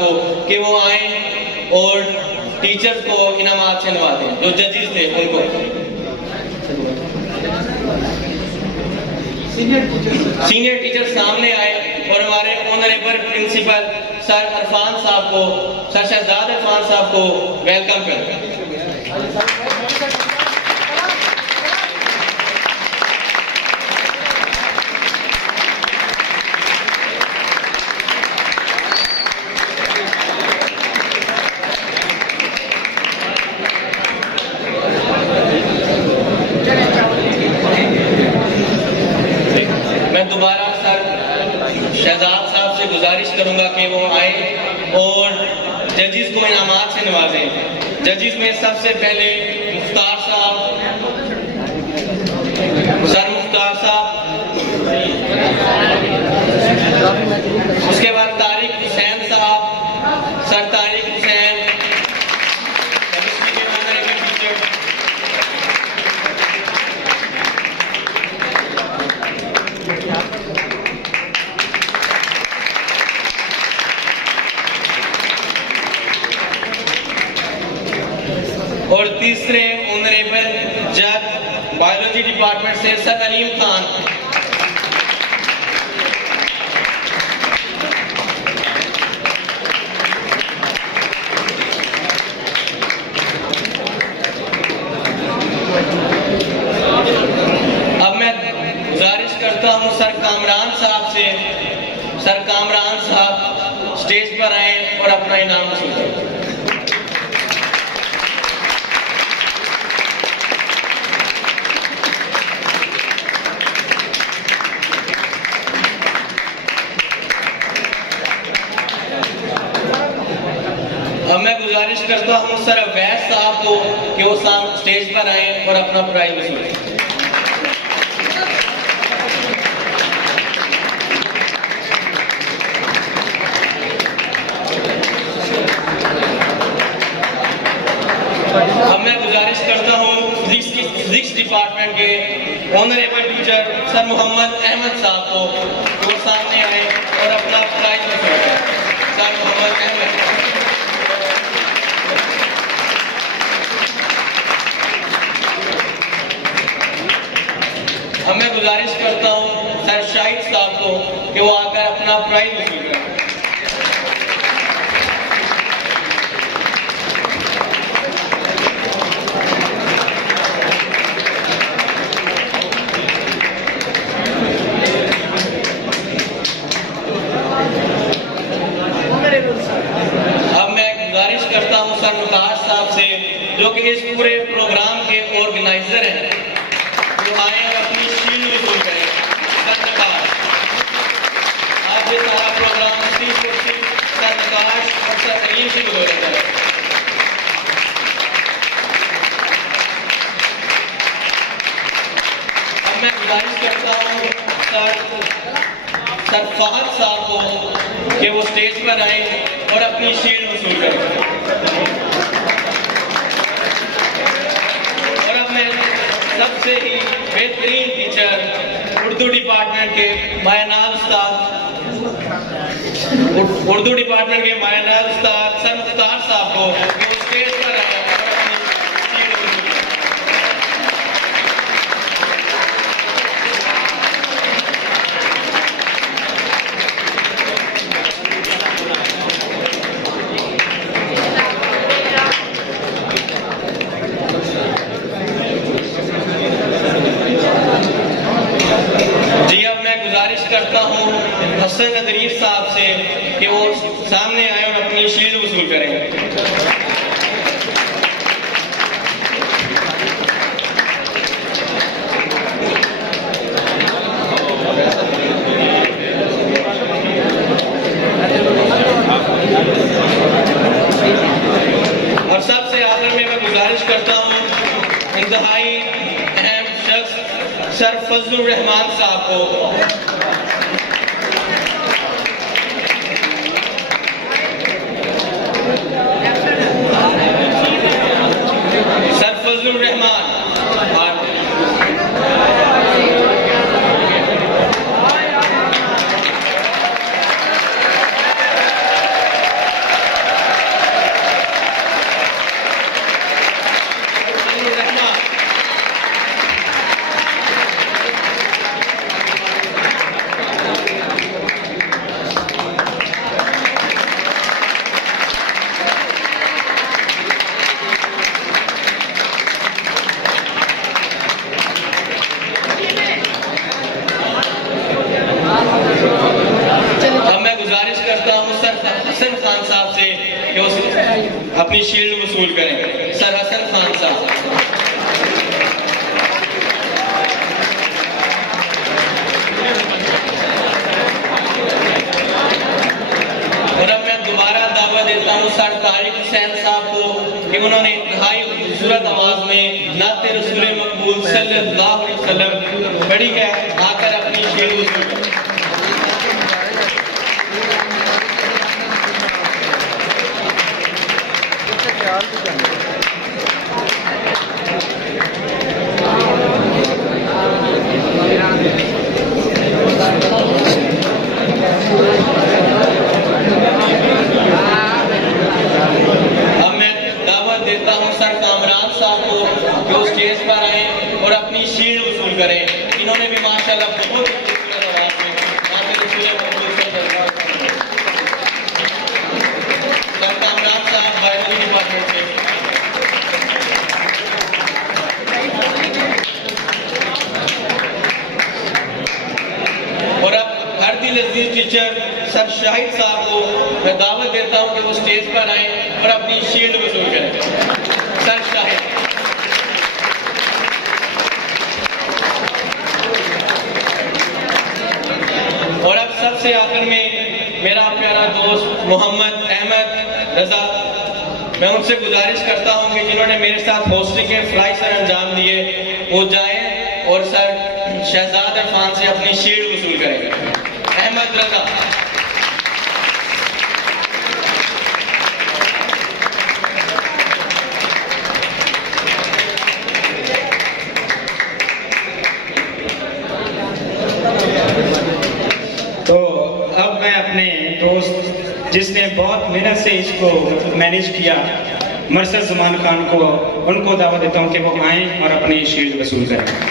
को कि वो आए और टीचर्स को इनामात से नवाजें, जो जजेस थे उनको। सीनियर टीचर सामने आए और हमारे ऑनरेबल प्रिंसिपल सर इरफान साहब को, सर शहजाद इरफान साहब को वेलकम करते हैं। मैं दोबारा सर शहजाद साहब से गुजारिश करूंगा कि वो आए और जजेस को इनामात से नवाजें। जजेस में सबसे पहले मुख्तार साहब, सर मुख्तार साहब, उसके बाद तारिक हुसैन साहब, सर तारिक हुसैन, केमिस्ट्री के ऑनरेबल टीचर, और तीसरे ऑनरेबल जज बायोलॉजी डिपार्टमेंट से सर अलीम खान। अब मैं गुजारिश करता हूं सर कामरान साहब से, सर कामरान साहब स्टेज पर आए और अपना इनाम वसूल करें। अब मैं गुजारिश करता हूं सर अवैस साहब को कि वो स्टेज पर आए और अपना प्राइज वसूलें। अब मैं गुजारिश करता हूं फिजिक्स डिपार्टमेंट के honourable teacher sir Mohammad Ahmad sahab को वो सामने आए और अपना प्राइज वसूलें। सर मोहम्मद अहमद। अब मैं गुजारिश करता हूं सर शाहिद साहब को कि वो आकर अपना प्राइज वसूल करें। अब मैं गुजारिश करता हूं सर मुताज साहब से, जो कि इस पूरे प्रोग्राम के ऑर्गेनाइजर हैं, जो आए और अपनी शील्ड वसूल करें। सर नकाश, आज ये सारा प्रोग्राम सिर्फ और सिर्फ सर नकाश और सर अलीम की बदौलत है। अब मैं गुजारिश करता हूँ सर फहद साहब को कि वो स्टेज पर आए और अपनी शील्ड वसूल करें। और अब मैं सबसे ही बेहतरीन टीचर उर्दू डिपार्टमेंट के मायनाज उस्ताद, उर्दू डिपार्टमेंट के मायनाज उस्ताद सर मुख्तार साहब को वो स्टेज पर आए और अपनी शील्ड वसूल करें। करता हूं हसन नदरीफ साहब से कि वो सामने आए और अपनी शील्ड वसूल करें। और सबसे आखिर में मैं गुजारिश करता हूं इंतहाई अहम शख्स सर फजलुर रहमान साहब को वसूल करें। सर हसन खान साहब। और अब मैं दोबारा दावा देता हूँ सर तारिक हुसैन साहब को कि उन्होंने इंतहाई खूबसूरत आवाज में नाते रसूल मकबूल सल्लल्लाहु अलैहि वसल्लम पढ़ी है, आकर अपनी शेर वसूल करें। अब मैं दावत देता हूं सर कामरान साहब को जो स्टेज पर आए और अपनी शील्ड वसूल करें। इन्होंने भी माशाल्लाह बहुत खूबसूरत आवाज में नाते रसूल मकबूल सल्लल्लाहु अलैहि वसल्लम। सर कामरान साहब बायोलॉजी डिपार्टमेंट से। और अब हर दिल अजीज टीचर सर शाहिद साहब को मैं दावत देता हूं कि वो स्टेज पर आए और अपनी शील्ड वसूल करें। सर शाहिद। और अब सबसे आखिर में मेरा प्यारा दोस्त मोहम्मद अहमद रजा, मैं उनसे गुजारिश करता हूं कि जिन्होंने मेरे साथ हॉस्टल के फ्लाई सर अंजाम दिए वो जाएं और सर शहजाद इरफान से अपनी शील्ड वसूल करें। अहमद रजा। तो अब मैं अपने दोस्त जिसने बहुत मेहनत से इसको मैनेज किया मरसद ज़मान खान को, उनको दावत देता हूँ कि वो आएँ और अपनी शील्ड वसूल करें।